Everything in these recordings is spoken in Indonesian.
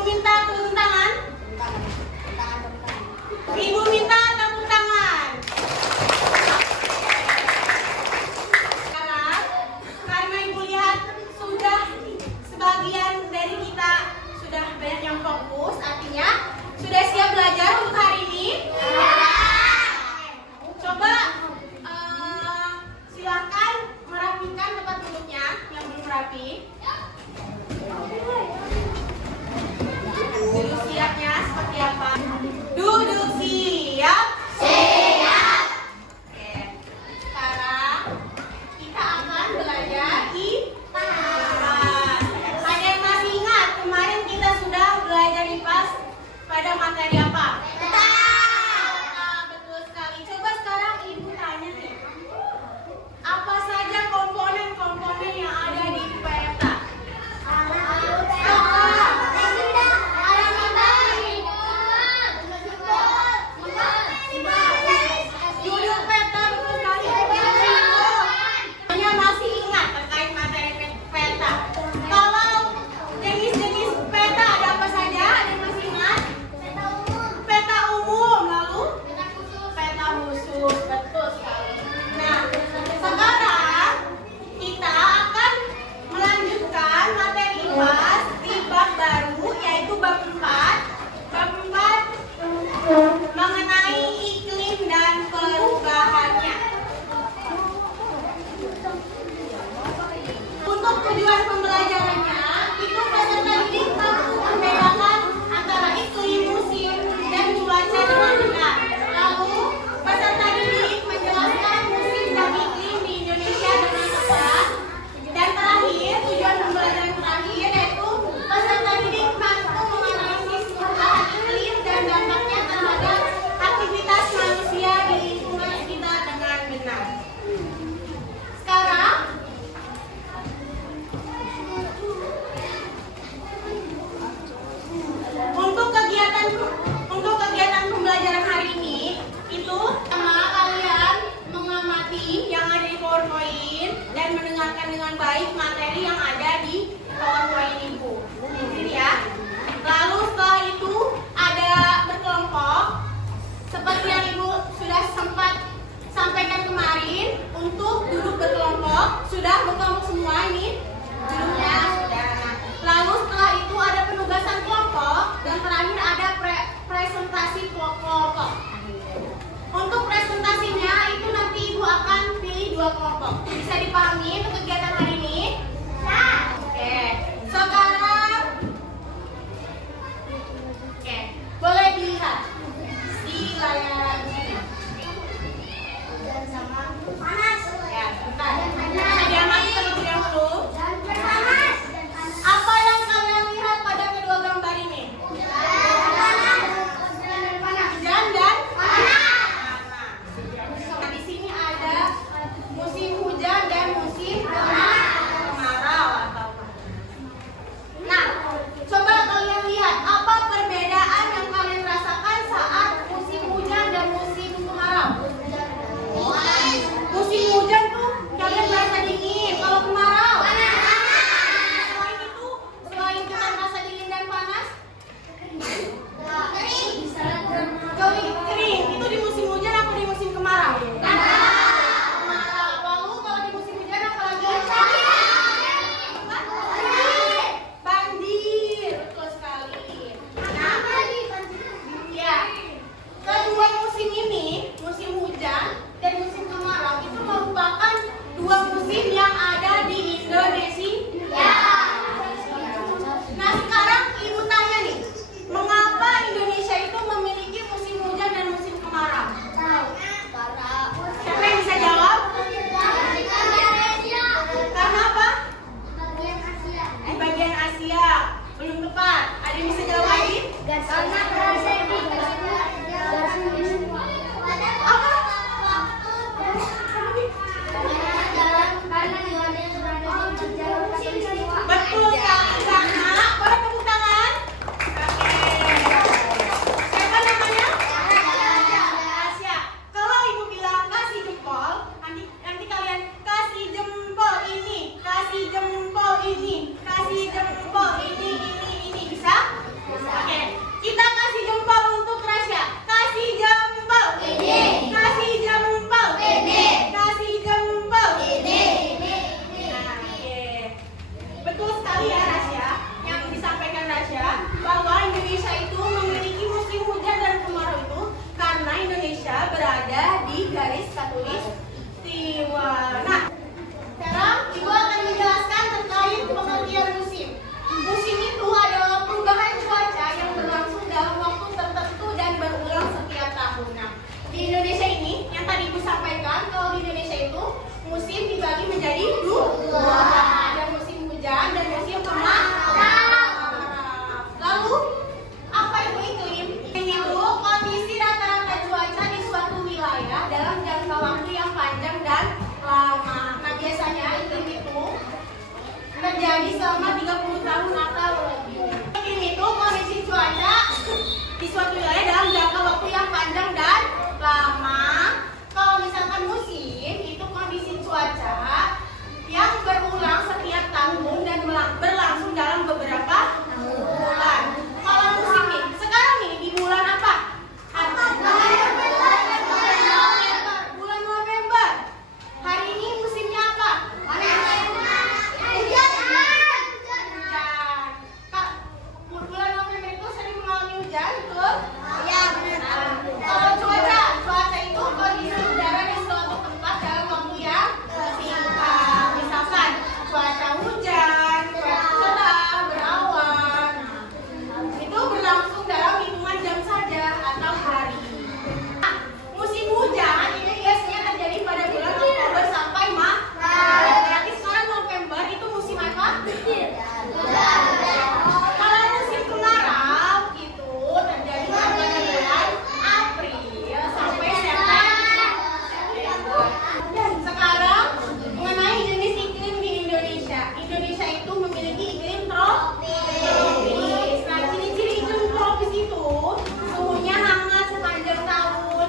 minta tepuk tangan. Ibu minta tepuk tangan. Sekarang, karena ibu lihat sudah sebagian dari kita sudah banyak yang fokus, artinya sudah siap belajar untuk hari ini? Coba silakan merapikan tempat duduknya yang belum rapi. Duduk siapnya seperti apa? Duduk siap. Siap. Oke. Sekarang kita akan belajar IPA. Ada yang masih ingat kemarin kita sudah belajar IPA pada materi apa? Betul sekali. Coba sekarang ibu tanya nih. Apa saja komponen-komponen yang ada di peta? Judul peta betul sekali. Hanya masih ingat terkait materi peta. Kalau jenis-jenis peta ada apa saja? Ada yang masih ingat? Peta umum, lalu peta khusus, betul sekali. Nah, sekarang kita akan melanjutkan materi IPA di bab baru, yaitu bab 4. Bab 4 mengenai iklim dan perubahannya. Untuk tujuan pembelajarannya, itu peserta didik mampu membedakan antara iklim, musim, dan cuaca dengan benar. Lalu, peserta didik menjelaskan musim dan iklim di Indonesia dengan tepat. Dan terakhir, tujuan pembelajaran terakhir yaitu peserta didik mampu menganalisis perubahan iklim dan dampaknya terhadap aktivitas manusia di lingkungan kita dengan benar. Sekarang, untuk kegiatan pembelajaran hari ini itu pertama kalian mengamati yang ada di PowerPoint dan mendengarkan dengan baik materi yang ada di PowerPoint ibu. Ini ya. Lalu setelah itu ada berkelompok seperti yang ibu sudah sempat sampaikan kemarin untuk duduk berkelompok. Sudah berkelompok semua ini duduknya sudah. Lalu setelah itu ada penugasan kelompok dan terakhir ada presentasi kelompok. Untuk presentasinya itu nanti ibu akan pilih 2 kelompok. Bisa dipahami untuk kegiatan hari ini? Oke. Sekarang boleh dilihat di layar sini. Panas. Ya, bentar. Bisa diamati terlebih dahulu. Apa yang kalian lihat pada kedua gambar ini? Hujan dan panas. Nah, di sini ada musim hujan dan musim kemarau atau Nah, coba kalian lihat apa perbedaan yang kalian rasakan saat musim hujan dan musim kemarau. Musim hujan tuh kalian merasa dingin, kalau kemarau selain kita merasa dingin dan panas, kering. Itu di musim hujan atau di musim kemarau? Kemarau. Lalu kalau di musim hujan apa lagi? Banjir. Betul sekali. Nah, ya, kedua musim ini, musim hujan dan musim kemarau itu merupakan 2 musim yang ada di Indonesia. Nah, sekarang ibu tanya nih, mengapa Indonesia itu memiliki musim hujan dan musim kemarau? Siapa yang bisa jawab? Karena apa? Di bagian Asia. Belum tepat. Ada yang bisa jawab lagi? Karena apa? Betul sekali. Karena boleh tepuk tangan. Oke. Siapa namanya? Asia. Kalau ibu bilang kasih jempol, nanti kalian kasih jempol ini, kasih jempol ini, kasih jempol ini, bisa? terjadi selama 30 tahun atau lebih. Iklim itu kondisi cuaca di suatu wilayah dalam jangka waktu yang panjang dan lama. Kalau misalkan musim itu kondisi cuaca yang berulang setiap tahun dan berlangsung dalam beberapa bulan. Kalau musim nih, sekarang nih di bulan apa? Bulan November. Hari ini musimnya apa? Hujan. Bulan November itu sering mengalami hujan, betul? Iya, benar. Kalau cuaca itu kondisi udara di suatu tempat dalam waktu yang singkat. Misalkan cuaca hujan, cuaca cerah, berawan. Itu berlangsung dalam hitungan jam saja atau hari. Nah, musim hujan ini biasanya terjadi pada bulan Oktober sampai Maret. Berarti sekarang November itu musim apa? Kalau musim kemarau itu terjadi pada bulan April sampai September. Sekarang mengenai jenis iklim di Indonesia. Indonesia itu memiliki iklim tropis. Nah, ciri-ciri iklim tropis itu suhunya hangat sepanjang tahun.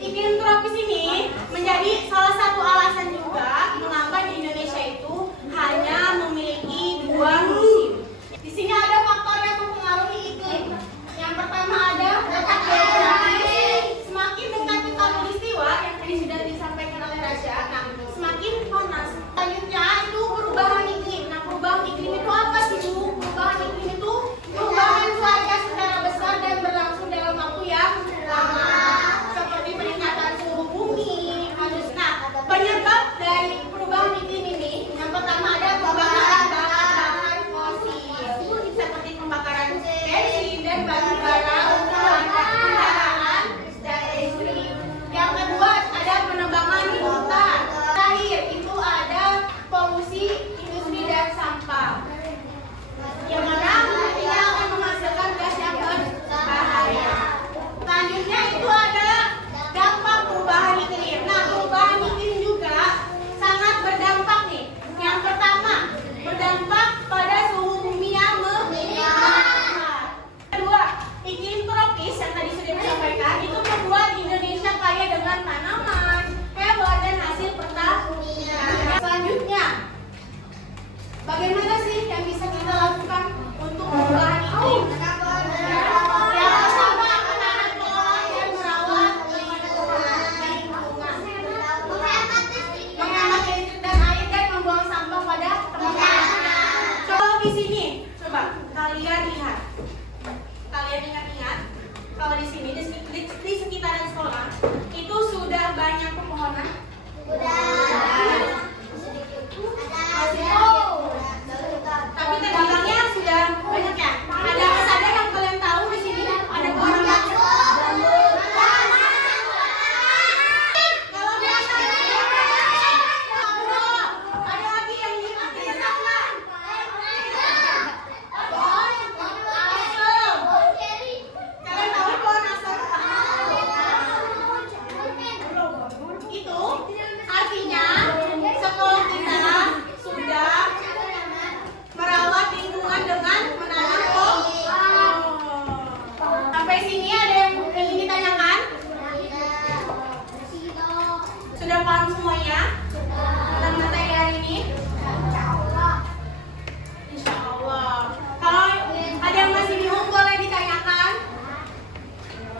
Iklim tropis ini menjadi salah satu alasan juga mengapa di Indonesia itu hanya memiliki 2 musim. Di sini ada faktor yang mempengaruhi iklim. Yang pertama ada letak geografi. Semakin dekat ke khatulistiwa yang tadi sudah disampaikan oleh Rasya, nah semakin panas. Selanjutnya itu perubahan iklim. Nah, perubahan iklim itu apa sih, Bu? Perubahan iklim itu perubahan cuaca secara besar dan berlangsung dalam waktu yang lama, seperti peningkatan suhu bumi. Nah, penyebab dari perubahan iklim ini yang pertama ada pembakaran bahan fosil seperti pembakaran bensin dan batu bara untuk kendaraan dan listrik. Yang kedua ada penebangan hutan. Terakhir itu ada polusi industri dan sampah, yang mana nantinya akan menghasilkan gas yang berbahaya. Selanjutnya itu ada dampak perubahan iklim. Nah, perubahan iklim juga sangat berdampak nih. Yang pertama, berdampak pada suhu bumi yang meningkat. Kedua, iklim tropis yang tadi sudah disampaikan itu membuat Indonesia kaya dengan tanaman, hewan, dan hasil pertanian. Selanjutnya, bagaimana sih yang bisa kita lakukan untuk perubahan iklim? Yang pertama, menahan pohon dan merawat lingkungan. Menghemat listrik dan air dan membuang sampah pada tempatnya. Coba di sini, coba kalian lihat. Kalian ingat-ingat, kalau di sini di sekitaran sekolah itu sudah banyak pepohonan? Tapi terbilangnya sudah banyak ya. Ada apa saja yang kalian tahu di sini? Ada pohon apa? Kalau biasanya ada lagi yang kalian tahu nggak? Pohon asem. Kalian tahu pohon asem? Itu artinya sekolah kita sudah merawat lingkungan dengan menanam pohon. Sampai sini ada yang ingin ditanyakan? Sudah paham semuanya tentang materi hari ini? Insya Allah. Kalau ada yang masih bingung boleh ditanyakan.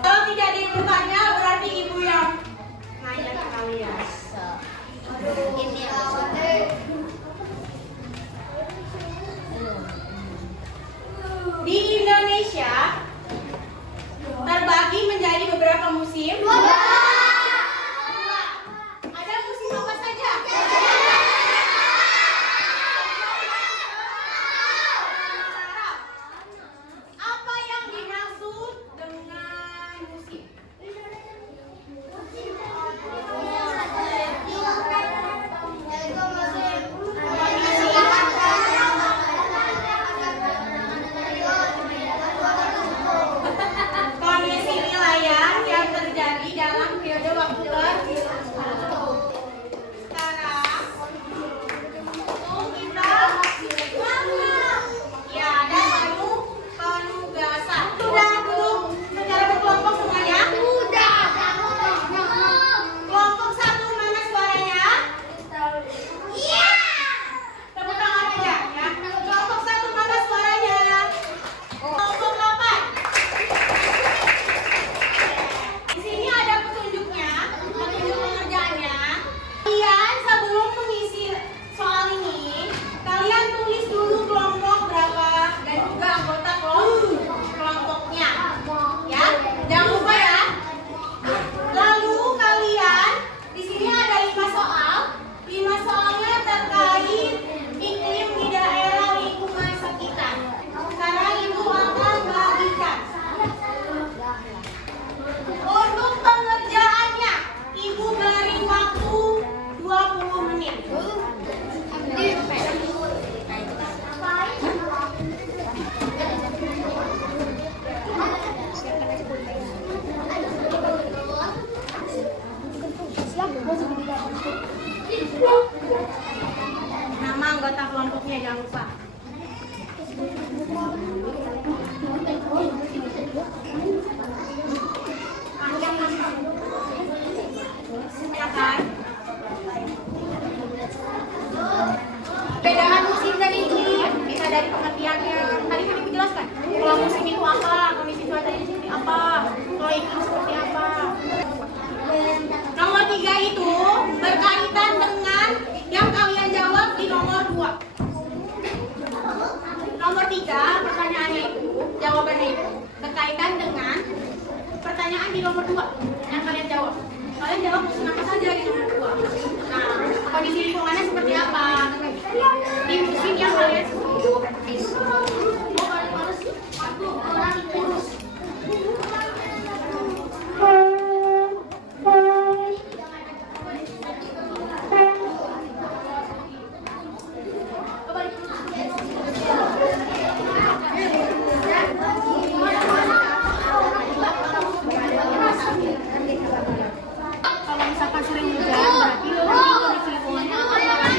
Kalau tidak ada yang bertanya berarti ibu yang nanya ke kalian. Di Indonesia terbagi menjadi beberapa musim. Ada musim apa saja? Apa yang dimaksud dengan musim? Kondisi wilayah yang terjadi dalam berkaitan dengan pertanyaan di nomor 2 yang kalian jawab. Kalian jawab apa saja di nomor 2. Nah, kondisi lingkungannya seperti apa? Di musim yang kalian kalau misalkan sering hujan, berarti kondisi lingkungannya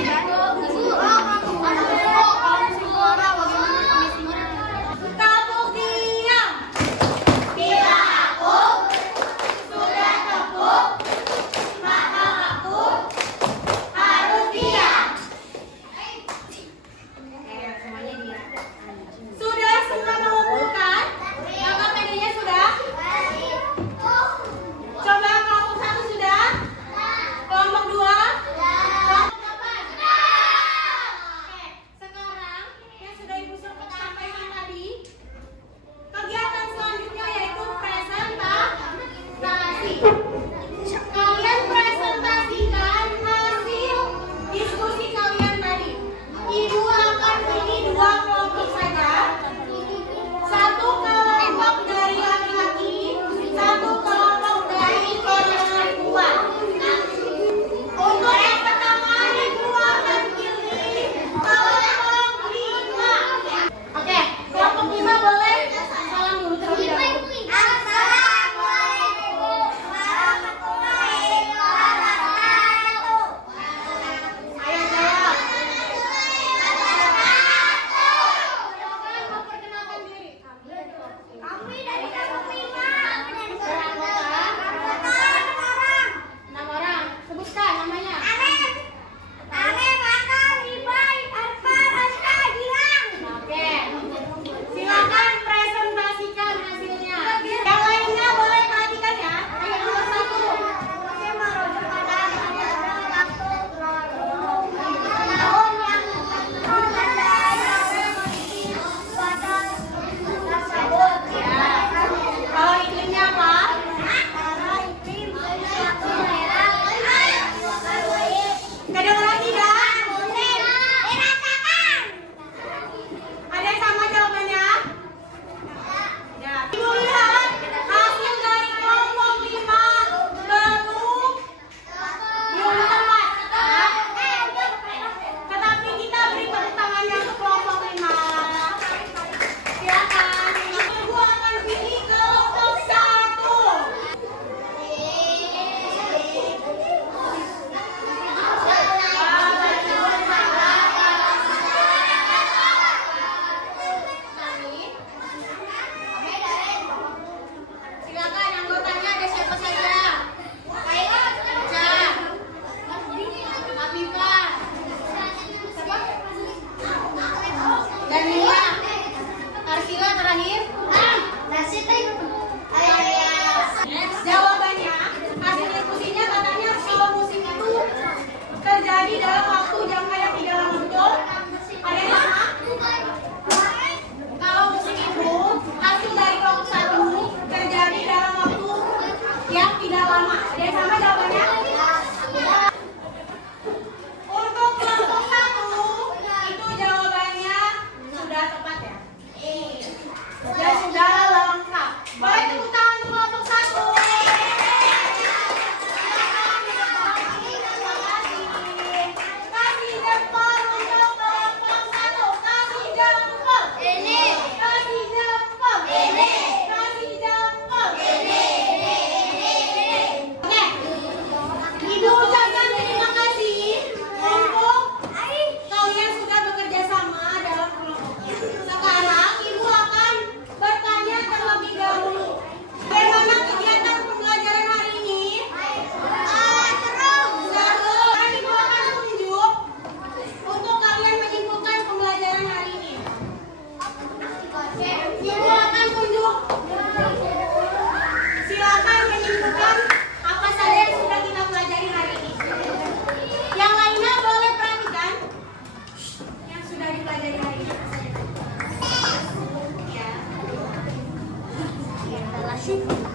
Syukur.